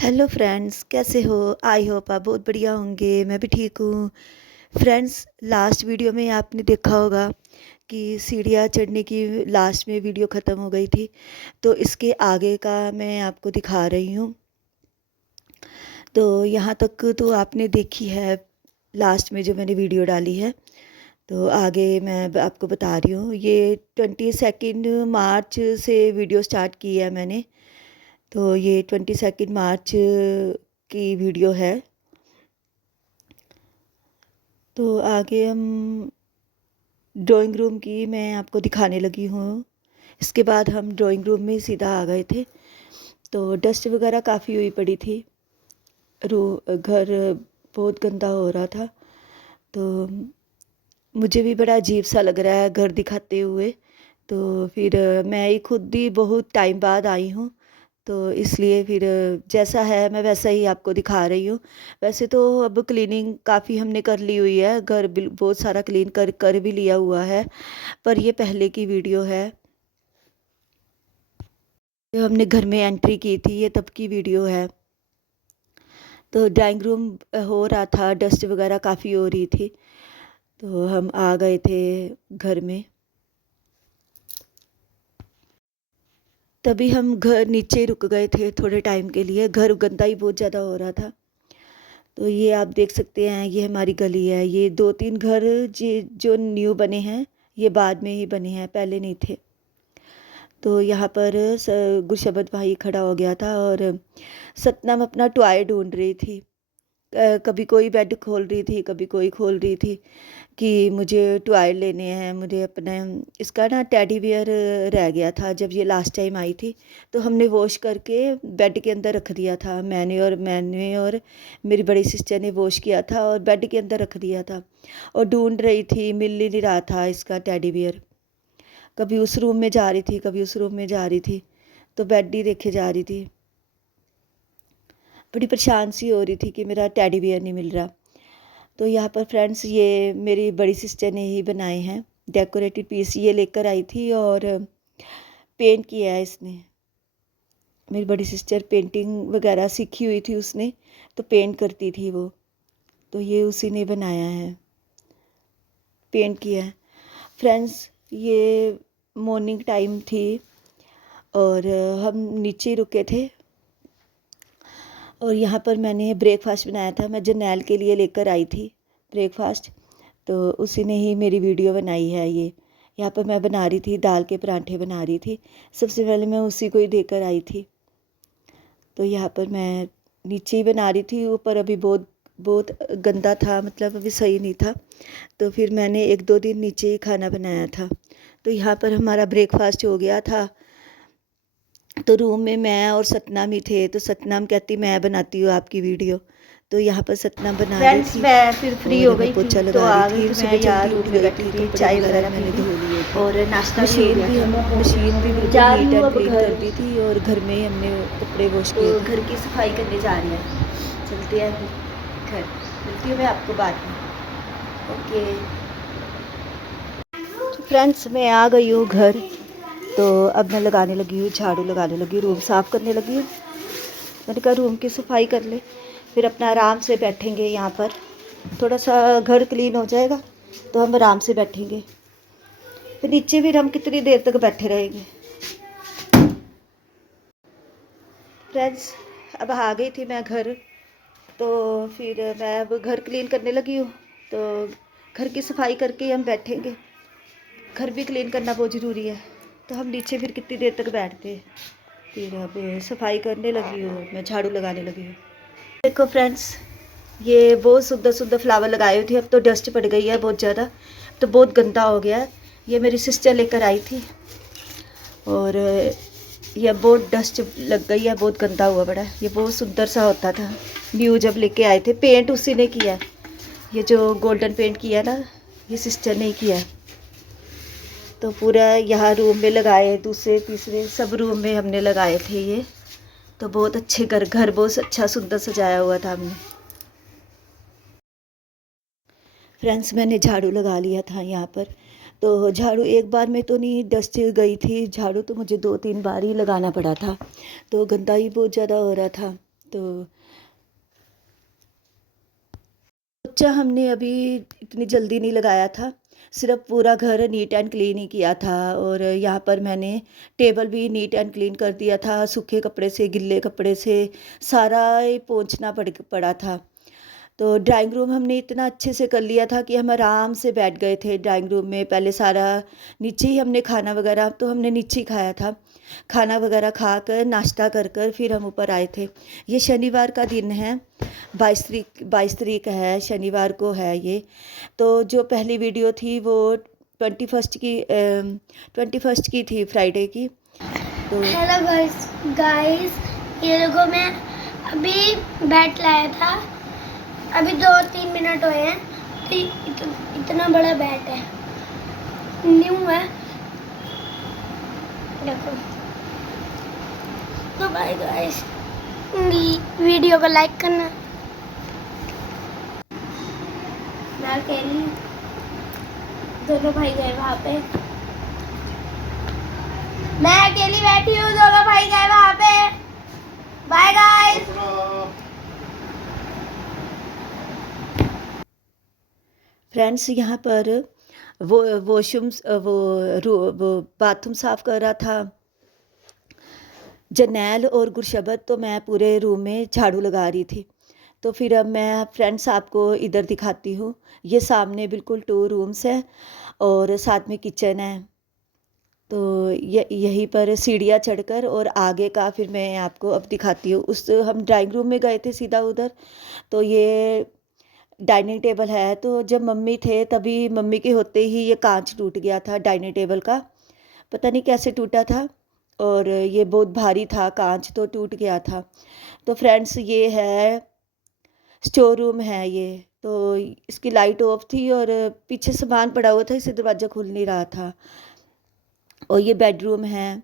Hello friends, कैसे हो? I hope आप बहुत बढ़िया होंगे। मैं भी ठीक हूँ। फ्रेंड्स, लास्ट वीडियो में आपने देखा होगा कि सीढ़ियाँ चढ़ने की लास्ट में वीडियो ख़त्म हो गई थी। तो इसके आगे का मैं आपको दिखा रही हूँ। तो यहाँ तक तो आपने देखी है लास्ट में जो मैंने वीडियो डाली है। तो आगे मैं आपको बता रही हूँ। ये 22 मार्च से वीडियो स्टार्ट की है मैंने। तो ये 22 मार्च की वीडियो है। तो आगे हम ड्राइंग रूम की मैं आपको दिखाने लगी हूँ। इसके बाद हम ड्राइंग रूम में सीधा आ गए थे। तो डस्ट वगैरह काफ़ी हुई पड़ी थी। रू घर बहुत गंदा हो रहा था। तो मुझे भी बड़ा अजीब सा लग रहा है घर दिखाते हुए। तो फिर मैं ही खुद ही बहुत टाइम बाद आई हूँ। तो इसलिए फिर जैसा है मैं वैसा ही आपको दिखा रही हूँ। वैसे तो अब क्लीनिंग काफ़ी हमने कर ली हुई है। घर बहुत सारा क्लीन कर कर भी लिया हुआ है। पर ये पहले की वीडियो है। जब हमने घर में एंट्री की थी ये तब की वीडियो है। तो ड्राइंग रूम हो रहा था, डस्ट वगैरह काफ़ी हो रही थी। तो हम आ गए थे घर में। तभी हम घर नीचे रुक गए थे थोड़े टाइम के लिए। घर गंदा ही बहुत ज़्यादा हो रहा था। तो ये आप देख सकते हैं, ये हमारी गली है। ये 2-3 घर जो न्यू बने हैं, ये बाद में ही बने हैं, पहले नहीं थे। तो यहाँ पर गुरशबद भाई खड़ा हो गया था और सतनाम अपना टॉय ढूंढ रही थी। कभी कोई बेड खोल रही थी, कभी कोई खोल रही थी कि मुझे टॉय लेने हैं। मुझे अपने इसका ना टेडी बियर रह गया था जब ये लास्ट टाइम आई थी। तो हमने वॉश करके बेड के अंदर रख दिया था। मैंने और मेरी बड़ी सिस्टर ने वॉश किया था और बेड के अंदर रख दिया था। और ढूंढ रही थी, मिल ही नहीं रहा था इसका टेडी बियर। कभी उस रूम में जा रही थी, कभी उस रूम में जा रही थी। तो बेड ही देखे जा रही थी। बड़ी परेशान सी हो रही थी कि मेरा टेडी बियर नहीं मिल रहा। तो यहाँ पर फ्रेंड्स, ये मेरी बड़ी सिस्टर ने ही बनाए हैं डेकोरेटेड पीस। ये लेकर आई थी और पेंट किया है इसने। मेरी बड़ी सिस्टर पेंटिंग वगैरह सीखी हुई थी उसने, तो पेंट करती थी वो। तो ये उसी ने बनाया है, पेंट किया है। फ्रेंड्स, ये मॉर्निंग टाइम थी और हम नीचे रुके थे। और यहाँ पर मैंने ब्रेकफास्ट बनाया था। मैं जर्नैल के लिए लेकर आई थी ब्रेकफास्ट। तो उसी ने ही मेरी वीडियो बनाई है ये। यहाँ पर मैं बना रही थी, दाल के परांठे बना रही थी। सबसे पहले मैं उसी को ही देकर आई थी। तो यहाँ पर मैं नीचे ही बना रही थी। ऊपर अभी बहुत बहुत गंदा था, मतलब अभी सही नहीं था। तो फिर मैंने 1-2 दिन नीचे ही खाना बनाया था। तो यहाँ पर हमारा ब्रेकफास्ट हो गया था। तो रूम में मैं और सतनाम ही थे। तो सतनाम कहती मैं बनाती हूँ आपकी वीडियो। तो यहाँ पर सतनाम बना रही फ्रेंड्स, थी मैं फिर फ्री हो और मैं गई पोछा थी तो लगा आ रही गई थी। थी। सुबह मैं यार जल्दी रूम उठ में गई बैठी थी, थी, कपड़े चाय वगैरह वगैरह पी मैंने ली धो लिए थे। और नाश्ता भी हो मशीन गया भी था। हम मैं मशीन भी बिल्कुल जा रही नीट हूँ एंड अब क्लीन घर। कर दी थी और घर में ही हमने कपड़े वॉश तो किए थे। घर की सफाई करने जा रही है। चलते हैं फिर घर। मिलती हूँ मैं आपको बाद में। ओके फ्रेंड्स, मैं आ गई हूँ घर। तो अब मैं लगाने लगी हूँ, झाड़ू लगाने लगी हूँ, रूम साफ़ करने लगी हूँ। मैंने कहा रूम की सफाई कर ले, फिर अपना आराम से बैठेंगे यहाँ पर। थोड़ा सा घर क्लीन हो जाएगा तो हम आराम से बैठेंगे। फिर नीचे फिर हम कितनी देर तक बैठे रहेंगे। फ्रेंड्स, अब आ गई थी मैं घर। तो फिर मैं अब घर क्लीन करने लगी हूँ। तो घर की सफाई करके ही हम बैठेंगे। घर भी क्लीन करना बहुत ज़रूरी है। तो हम नीचे फिर कितनी देर तक बैठते हैं। फिर अब सफाई करने लगी हूँ, मैं झाड़ू लगाने लगी हूँ। देखो फ्रेंड्स, ये बहुत सुंदर सुंदर फ्लावर लगाए हुए थे। अब तो डस्ट पड़ गई है बहुत ज़्यादा, तो बहुत गंदा हो गया है। ये मेरी सिस्टर लेकर आई थी और ये बहुत डस्ट लग गई है, बहुत गंदा हुआ पड़ा है। ये बहुत सुंदर सा होता था न्यू जब लेके आए थे। पेंट उसी ने किया है। ये जो गोल्डन पेंट किया ना, ये सिस्टर ने ही किया है। तो पूरा यहाँ रूम में लगाए, दूसरे तीसरे सब रूम में हमने लगाए थे ये। तो बहुत अच्छे घर घर बहुत अच्छा सुंदर सजाया हुआ था हमने। फ्रेंड्स, मैंने झाड़ू लगा लिया था यहाँ पर। तो झाड़ू एक बार में तो नहीं डस्ट गई थी। झाड़ू तो मुझे 2-3 बार ही लगाना पड़ा था। तो गंदा ही बहुत ज़्यादा हो रहा था। तो पोछा हमने अभी इतनी जल्दी नहीं लगाया था, सिर्फ पूरा घर नीट एंड क्लीन ही किया था। और यहाँ पर मैंने टेबल भी नीट एंड क्लीन कर दिया था, सूखे कपड़े से गिल्ले कपड़े से सारा ही पोंछना पड़ा था। तो ड्राइंग रूम हमने इतना अच्छे से कर लिया था कि हम आराम से बैठ गए थे ड्राइंग रूम में। पहले सारा नीचे ही हमने खाना वगैरह तो हमने नीचे ही खाया था, खाना वगैरह खा कर नाश्ता कर कर फिर हम ऊपर आए थे। ये शनिवार का दिन है, 22 तारीख है, शनिवार को है ये। तो जो पहली वीडियो थी वो 21st की थी, फ्राइडे की। तो हेलो गाइस, ये देखो मैं अभी बैट लाया था, अभी 2-3 मिनट हुए हैं। तो इतना बड़ा बैट है, न्यू है, देखो। तो भाई गाइस, वीडियो को लाइक करना। मैं अकेली, दोनों भाई गए वहाँ पे, मैं अकेली बैठी हूँ, दोनों भाई गए वहाँ पे। Bye guys. फ्रेंड्स, यहाँ पर वो बाथरूम साफ़ कर रहा था जरनैल और गुरशबत, तो मैं पूरे रूम में झाड़ू लगा रही थी। तो फिर अब मैं फ्रेंड्स आपको इधर दिखाती हूँ। ये सामने बिल्कुल 2 रूम्स है और साथ में किचन है। तो यहीं पर सीढ़ियाँ चढ़कर और आगे का फिर मैं आपको अब दिखाती हूँ। हम ड्राइंग रूम में गए थे सीधा उधर। तो ये डाइनिंग टेबल है, तो जब मम्मी थे तभी मम्मी के होते ही ये कांच टूट गया था डाइनिंग टेबल का, पता नहीं कैसे टूटा था। और ये बहुत भारी था कांच, तो टूट गया था। तो फ्रेंड्स, ये है स्टोर रूम है ये। तो इसकी लाइट ऑफ थी और पीछे सामान पड़ा हुआ था, इसे दरवाज़ा खुल नहीं रहा था। और ये बेडरूम है।